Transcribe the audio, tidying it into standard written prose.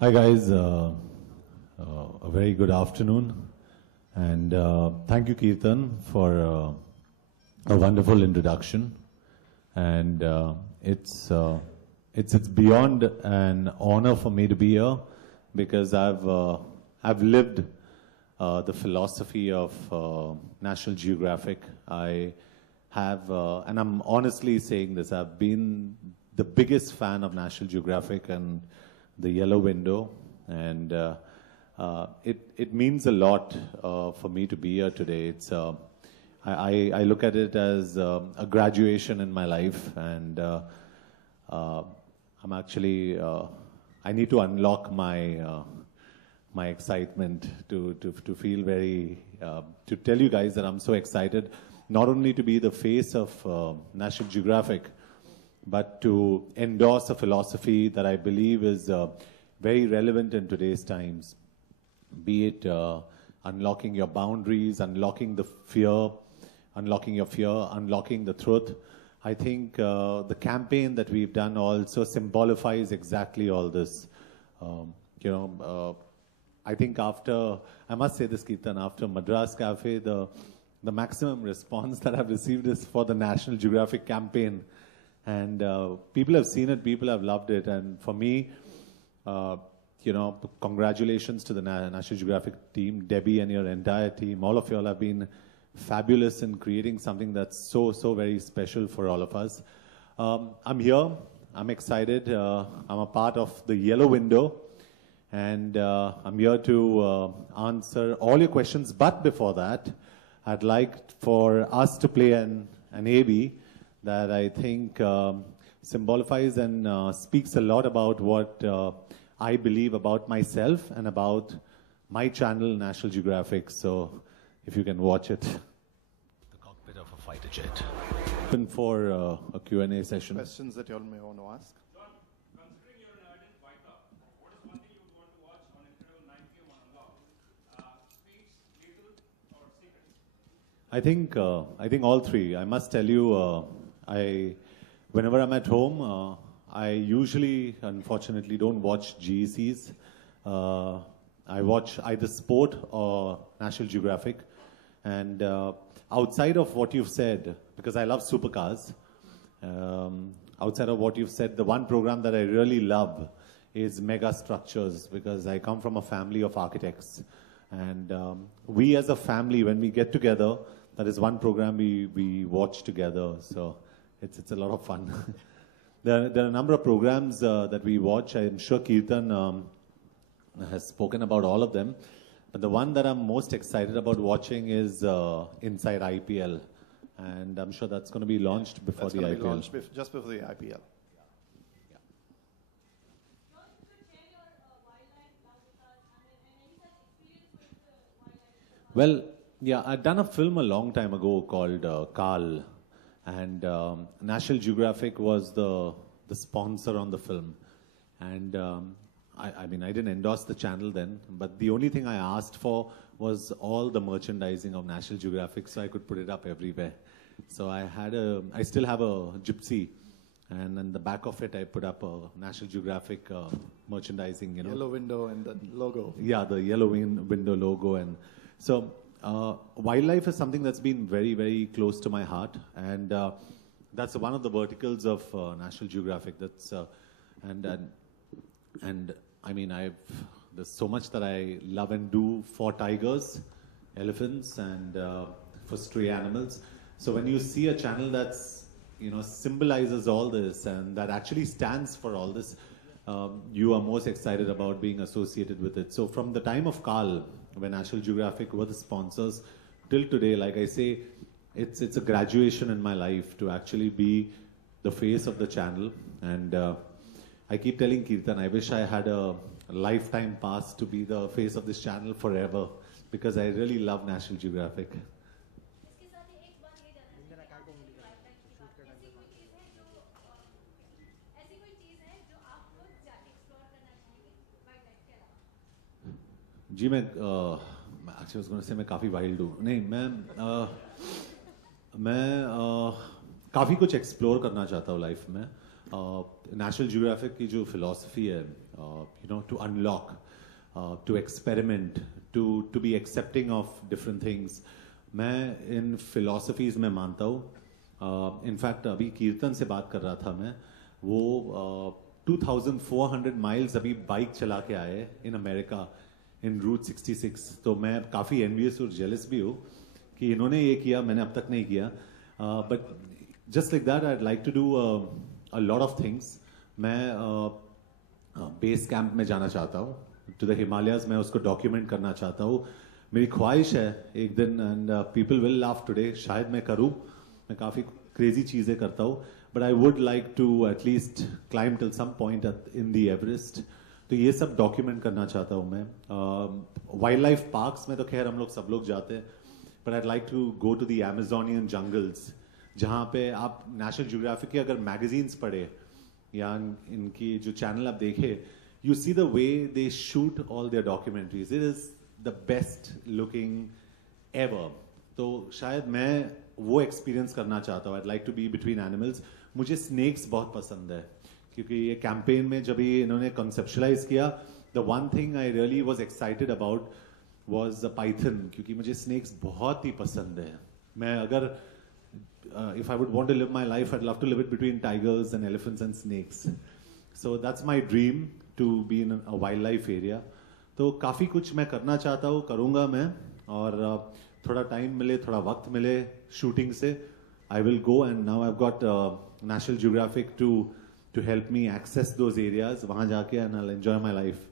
Hi guys, a very good afternoon, and thank you Kirtan for a wonderful introduction, and it's beyond an honor for me to be here because I've lived the philosophy of National Geographic. I have, and I'm honestly saying this, I've been the biggest fan of National Geographic and the Yellow Window, and it means a lot for me to be here today. It's I look at it as a graduation in my life, and I'm actually I need to unlock my my excitement to feel very to tell you guys that I'm so excited not only to be the face of National Geographic, but to endorse a philosophy that I believe is very relevant in today's times, be it unlocking your boundaries, unlocking the fear, unlocking your fear, unlocking the truth. I think the campaign that we've done also symbolifies exactly all this. I think after, I must say this, Kirtan, after Madras Cafe, the maximum response that I've received is for the National Geographic campaign. And people have seen it, people have loved it. And for me, congratulations to the National Geographic team, Debbie and your entire team. All of you all have been fabulous in creating something that's so very special for all of us. I'm here, I'm excited. I'm a part of the Yellow Window. And I'm here to answer all your questions. But before that, I'd like for us to play an AB that I think symbolifies and speaks a lot about what I believe about myself and about my channel, National Geographic. So if you can watch it. The cockpit of a fighter jet. Open for a Q&A session. Questions that you all may want to ask. John, considering you're an ardent fighter, what is one thing you would want to watch on Incredible 9 PM on Unlocked? Speech, lethal, or secrets? I think all three. I must tell you, whenever I'm at home, I usually, unfortunately, don't watch GECs. I watch either sport or National Geographic. And outside of what you've said, because I love supercars, outside of what you've said, the one program that I really love is Mega Structures, because I come from a family of architects. And we as a family, when we get together, that is one program we watch together. So it's a lot of fun. There are a number of programs that we watch. I'm sure Kirtan has spoken about all of them. But the one that I'm most excited about watching is Inside IPL. And I'm sure that's going to be launched before the IPL. That's going to be launched just before the IPL. Well, yeah, I'd done a film a long time ago called Carl, and National Geographic was the sponsor on the film. And I mean, I didn't endorse the channel then, but the only thing I asked for was all the merchandising of National Geographic so I could put it up everywhere. So I still have a gypsy, and in the back of it I put up a National Geographic merchandising, Yellow window and the logo. Yeah, the yellow window logo. And so wildlife is something that's been very close to my heart, and that's one of the verticals of National Geographic. That's and I mean, there's so much that I love and do for tigers, elephants, and for stray animals. So when you see a channel that's symbolizes all this and that actually stands for all this, you are most excited about being associated with it. So from the time of Carl, when National Geographic were the sponsors, till today, like I say, it's a graduation in my life to actually be the face of the channel. And I keep telling Kirtan, I wish I had a lifetime pass to be the face of this channel forever, because I really love National Geographic. Ji I was going to say मैं काफ़ी wild हूँ नहीं मैं काफ़ी कुछ explore करना चाहता हूँ लाइफ में नेशनल जियोग्राफिक की जो फिलॉसफी है, to unlock, to experiment, to be accepting of different things, मैं इन फिलॉसफीज में मानता हूँ। इनफैक्ट अभी कीर्तन से बात कर रहा था मैं, वो 2400 माइल्स अभी बाइक चला के आए इन अमेरिका इन रूट 66। तो मैं काफ़ी एनवियस और जेलस भी हूँ कि इन्होंने ये किया, मैंने अब तक नहीं किया। But just like that I like to do a lot of things. मैं बेस कैंप में जाना चाहता हूँ, टू द हिमालयाज, मैं उसको डॉक्यूमेंट करना चाहता हूँ। मेरी ख्वाहिश है एक दिन, and people will laugh today, शायद मैं करूँ, मैं काफ़ी क्रेजी चीज़ें करता हूँ, but I would like to at least climb till some point in the Everest. तो ये सब डॉक्यूमेंट करना चाहता हूँ मैं। वाइल्ड लाइफ पार्क्स में तो खैर हम लोग सब लोग जाते हैं, but I like to go to the Amazonian jungles, जहाँ पे आप नेशनल ज्योग्राफिक की अगर मैगजीन्स पढ़े या इनकी जो चैनल आप देखे, you see the way they shoot all their documentaries. It is the best looking ever. तो शायद मैं वो एक्सपीरियंस करना चाहता हूँ। I'd like to be between animals. मुझे स्नेक्स बहुत पसंद है, क्योंकि ये कैंपेन में जब ये इन्होंने कंसेप्शलाइज किया, the one thing I really was excited about was the python, क्योंकि मुझे स्नेक्स बहुत ही पसंद है। मैं अगर if I would want to live my life, I'd love to live it between tigers and elephants and snakes. So that's my dream, to be in a wildlife area. तो काफ़ी कुछ मैं करना चाहता हूँ, करूँगा मैं, और थोड़ा टाइम मिले, थोड़ा वक्त मिले शूटिंग से, I will go, and now I've got National Geographic to help me access those areas. वहाँ जाके and I'll enjoy my life.